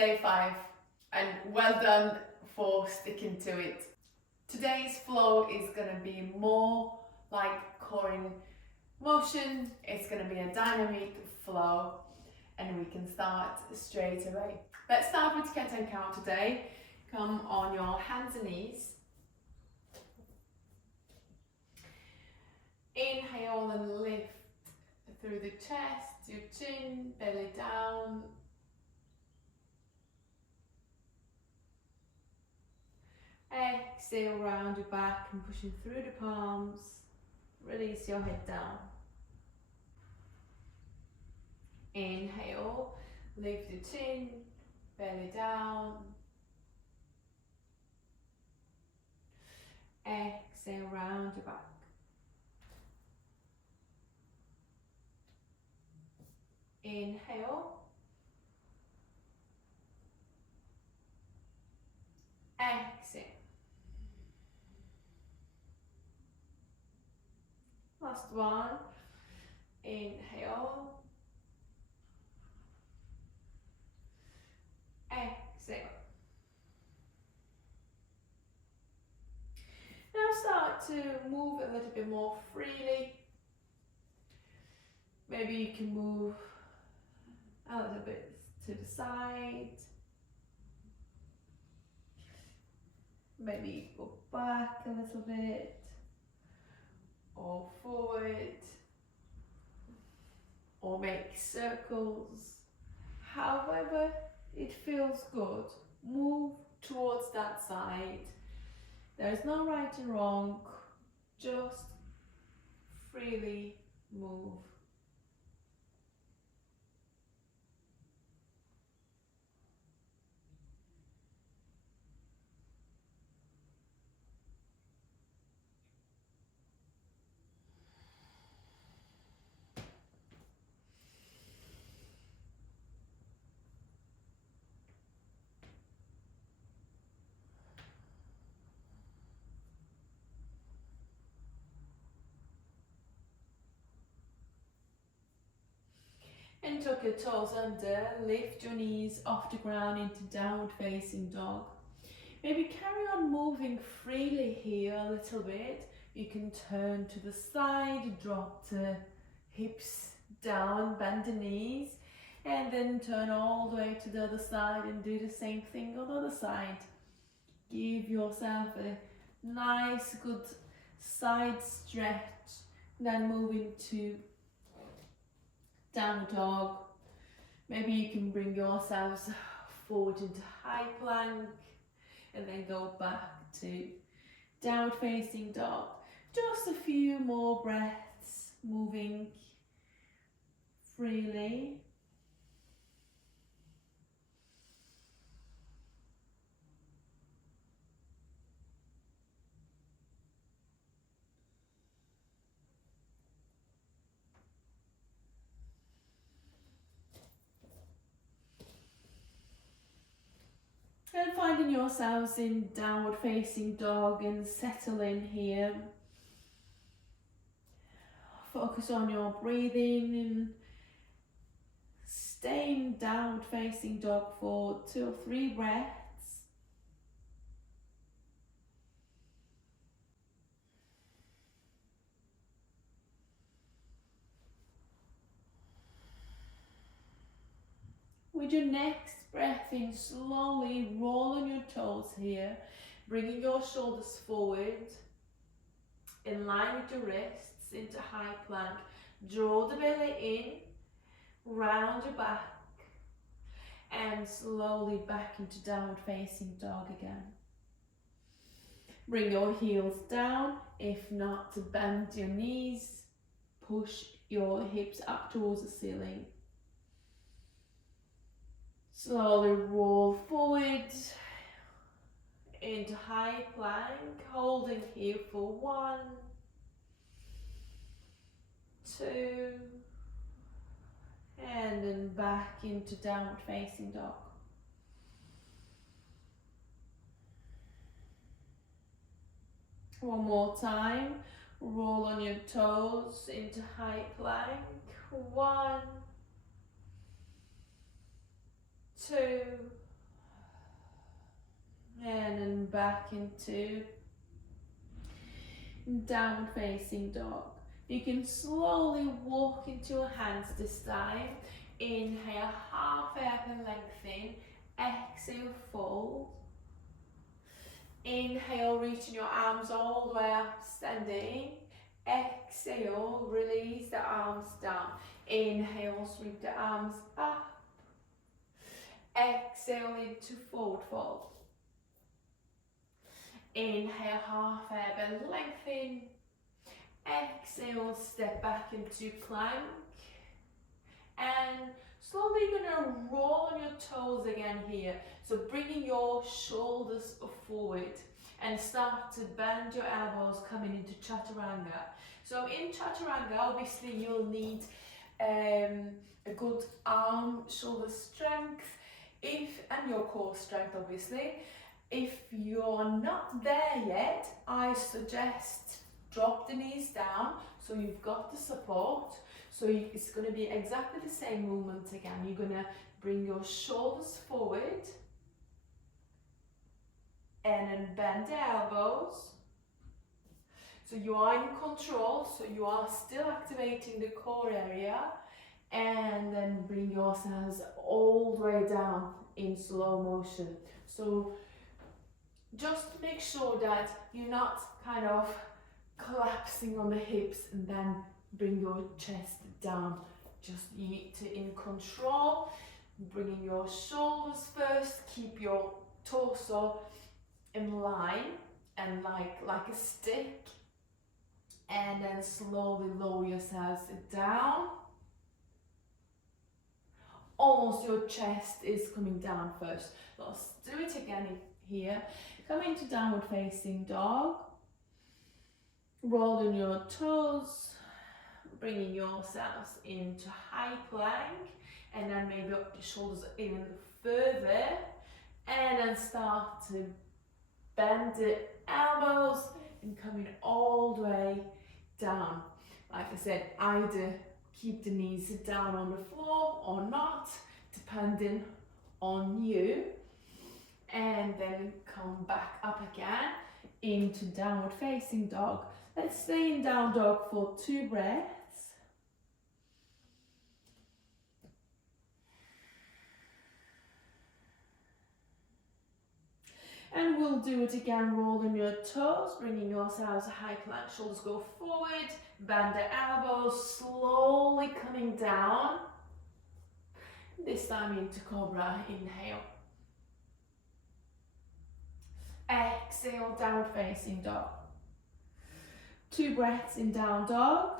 day 5 and well done for sticking to it. Today's flow is going to be more like core in motion. It's going to be a dynamic flow and we can start straight away. Let's start with cat and cow today. Come on your hands and knees. Inhale and lift through the chest, your chin, belly down. Exhale, round your back and pushing through the palms. Release your head down. Inhale, lift the chin, belly down. Exhale, round your back. Inhale. Exhale. Last one. Inhale. Exhale. Now start to move a little bit more freely. Maybe you can move a little bit to the side. Maybe go back a little bit or forward or make circles. However it feels good, move towards that side. There is no right or wrong, just freely move. And tuck your toes under, lift your knees off the ground into downward facing dog. Maybe carry on moving freely here a little bit. You can turn to the side, drop the hips down, bend the knees, and then turn all the way to the other side and do the same thing on the other side. Give yourself a nice, good side stretch, then move into down dog. Maybe you can bring yourselves forward into high plank and then go back to downward facing dog. Just a few more breaths, moving freely. And finding yourselves in downward facing dog and settle in here. Focus on your breathing and stay in downward facing dog for 2 or 3 breaths. With your next breath in, slowly roll on your toes here, bringing your shoulders forward, in line with your wrists, into high plank. Draw the belly in, round your back, and slowly back into downward facing dog again. Bring your heels down, if not to bend your knees, push your hips up towards the ceiling. Slowly roll forward into high plank, holding here for 1, 2, and then back into downward facing dog. One more time, roll on your toes into high plank, 1, 2, And then back into downward facing dog. You can slowly walk into your hands this time. Inhale, half up and lengthen. Exhale, fold. Inhale, reaching your arms all the way up, standing. Exhale, release the arms down. Inhale, sweep the arms up. Exhale into forward fold. Inhale, half up and lengthen. Exhale, step back into plank. And slowly you're going to roll on your toes again here. So bringing your shoulders forward and start to bend your elbows coming into chaturanga. So in chaturanga, obviously you'll need a good arm, shoulder strength, and your core strength obviously. If you're not there yet, I suggest drop the knees down so you've got the support. So it's going to be exactly the same movement again. You're going to bring your shoulders forward and then bend the elbows. So you are in control, so you are still activating the core area, and then bring yourselves all the way down in slow motion. So just make sure that you're not kind of collapsing on the hips and then bring your chest down. Just you need to in control, bringing your shoulders first, keep your torso in line and like a stick, and then slowly lower yourselves down. Almost your chest is coming down first. Let's do it again here. Come into downward facing dog. Roll on your toes, bringing yourselves into high plank, and then maybe up the shoulders even further, and then start to bend the elbows and coming all the way down. Like I said, either keep the knees down on the floor or not, depending on you, and then come back up again into downward facing dog. Let's stay in down dog for 2 breaths. And we'll do it again, rolling your toes, bringing yourselves a high plank, shoulders go forward, bend the elbows, slowly coming down. This time into cobra, inhale. Exhale, downward facing dog. 2 breaths in down dog.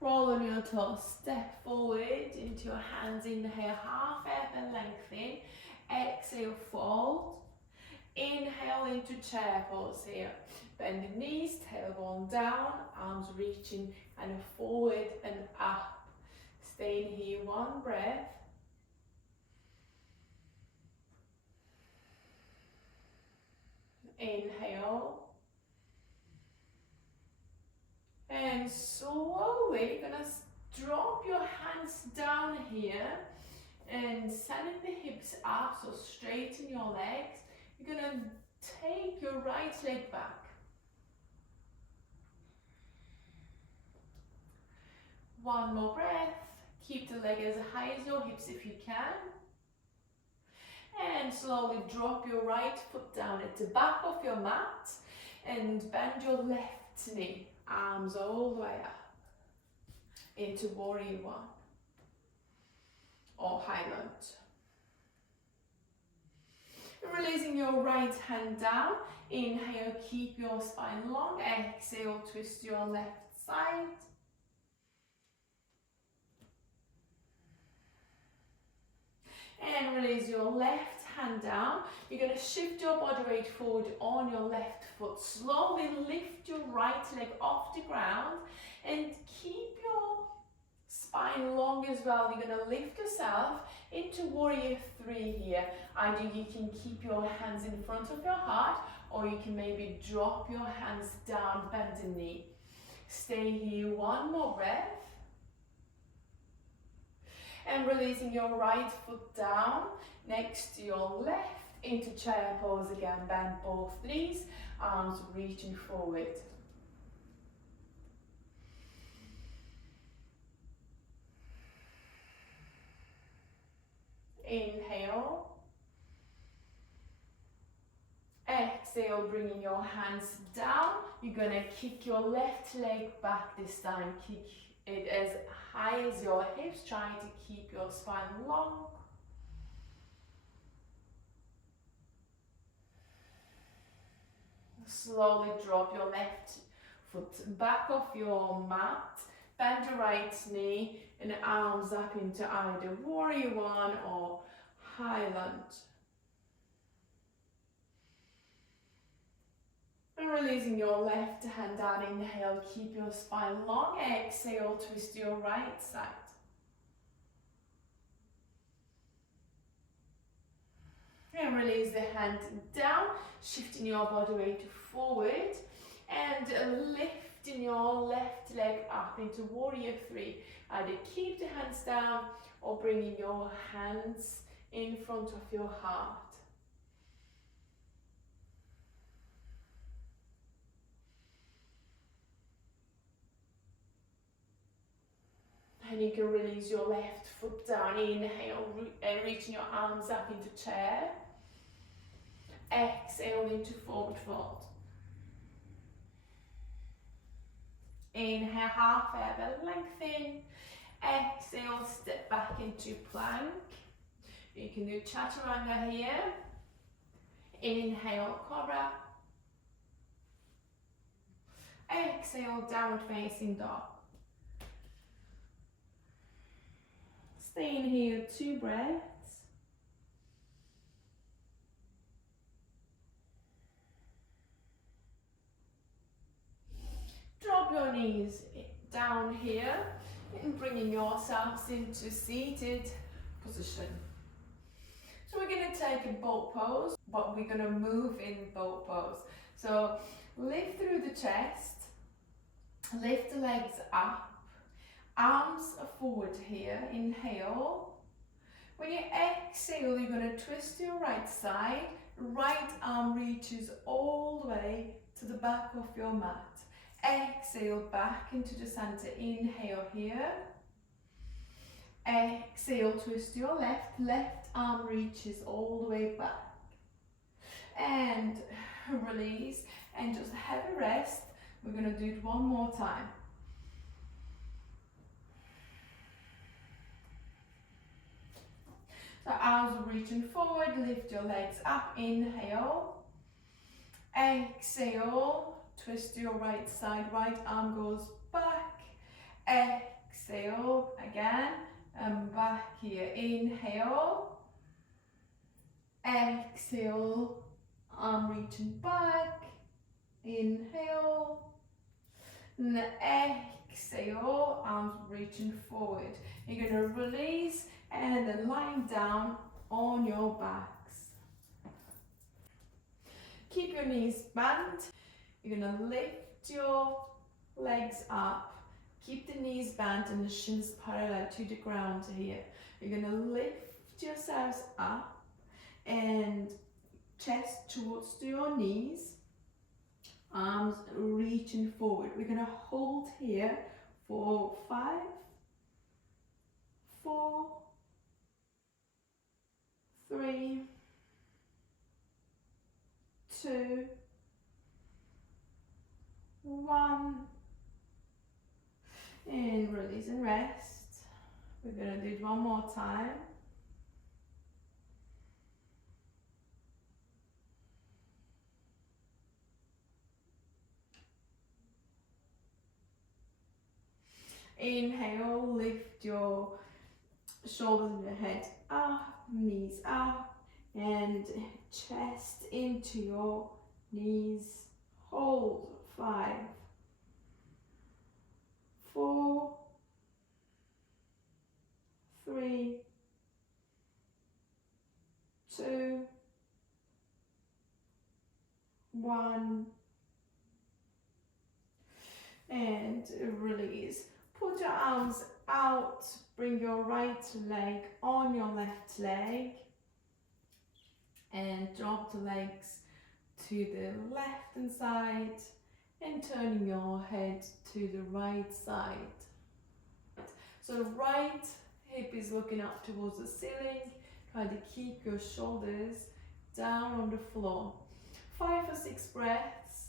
Roll on your toes, step forward into your hands, inhale, half up and lengthen. Exhale, fold. Inhale into chair pose here. Bend the knees, tailbone down, arms reaching kind of forward and up. Stay in here, 1 breath. Inhale. And slowly you're gonna drop your hands down here and sending the hips up, so straighten your legs. You're gonna take your right leg back. 1 more breath. Keep the leg as high as your hips if you can. And slowly drop your right foot down at the back of your mat and bend your left knee. Arms all the way up into warrior 1 or high lunge. Releasing your right hand down. Inhale, keep your spine long. Exhale, twist your left side. And release your left hand down. You're going to shift your body weight forward on your left foot. Slowly lift your right leg off the ground and keep your spine long as well. You're going to lift yourself into warrior 3 here. Either you can keep your hands in front of your heart, or you can maybe drop your hands down, bend the knee. Stay here, one more breath. And releasing your right foot down next to your left into chair pose again. Bend both knees, arms reaching forward. Inhale. Exhale, bringing your hands down. You're gonna kick your left leg back this time. Kick it as high as your hips. Try to keep your spine long. Slowly drop your left foot back off your mat. Bend your right knee and arms up into either warrior one or high lunge. And releasing your left hand down, inhale, keep your spine long. Exhale, twist your right side. And release the hand down, shifting your body weight forward and lifting your left leg up into warrior three. Either keep the hands down or bringing your hands in front of your heart. And you can release your left foot down, inhale, and reaching your arms up into chair. Exhale into forward fold. Inhale, half elbow lengthen. Exhale, step back into plank. You can do chaturanga here. Inhale, cobra. Exhale, downward facing dog. Stay in here, 2 breaths. Drop your knees down here and bringing yourselves into seated position. So we're going to take a boat pose, but we're going to move in boat pose. So lift through the chest, lift the legs up, arms forward here, inhale. When you exhale, you're going to twist your right side, right arm reaches all the way to the back of your mat. Exhale back into the center, inhale here. Exhale, twist your left, left arm reaches all the way back. And release and just have a rest. We're going to do it one more time. So arms are reaching forward, lift your legs up, inhale. Exhale, twist your right side, right arm goes back. Exhale again, and back here, inhale. Exhale, arm reaching back, inhale. And exhale, arms reaching forward. You're going to release and then lying down on your backs. Keep your knees bent. You're going to lift your legs up. Keep the knees bent and the shins parallel to the ground here. You're going to lift yourselves up and chest towards your knees. Arms reaching forward. We're going to hold here for 5, 4, 3, 2, 1, and release and rest. We're going to do it one more time. Inhale, lift your shoulders and your head up, knees up, and chest into your knees. Hold 5, 4, 3, 2, 1. and release. Put your arms out, bring your right leg on your left leg and drop the legs to the left hand side and turning your head to the right side. So the right hip is looking up towards the ceiling. Try to keep your shoulders down on the floor. 5 or 6 breaths.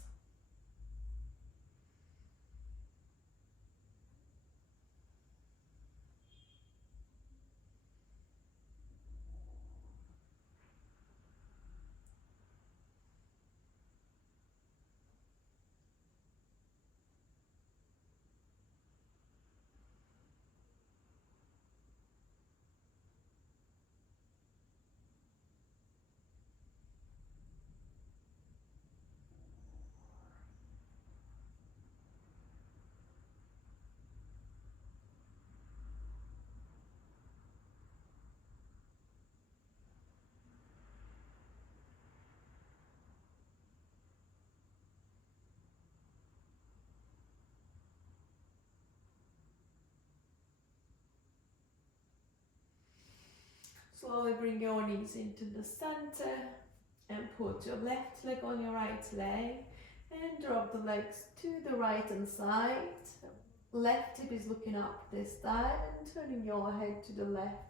Slowly bring your knees into the center and put your left leg on your right leg and drop the legs to the right hand side. Left hip is looking up this time and turning your head to the left.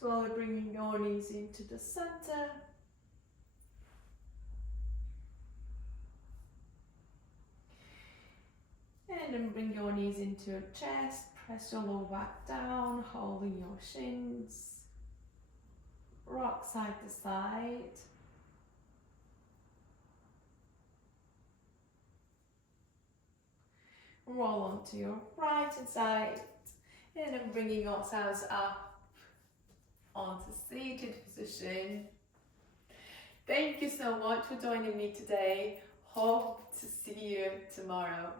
Slowly bringing your knees into the center. And then bring your knees into your chest. Press your lower back down, holding your shins. Rock side to side. Roll onto your right hand side. And then bringing yourselves up onto seated position. Thank you so much for joining me today. Hope to see you tomorrow.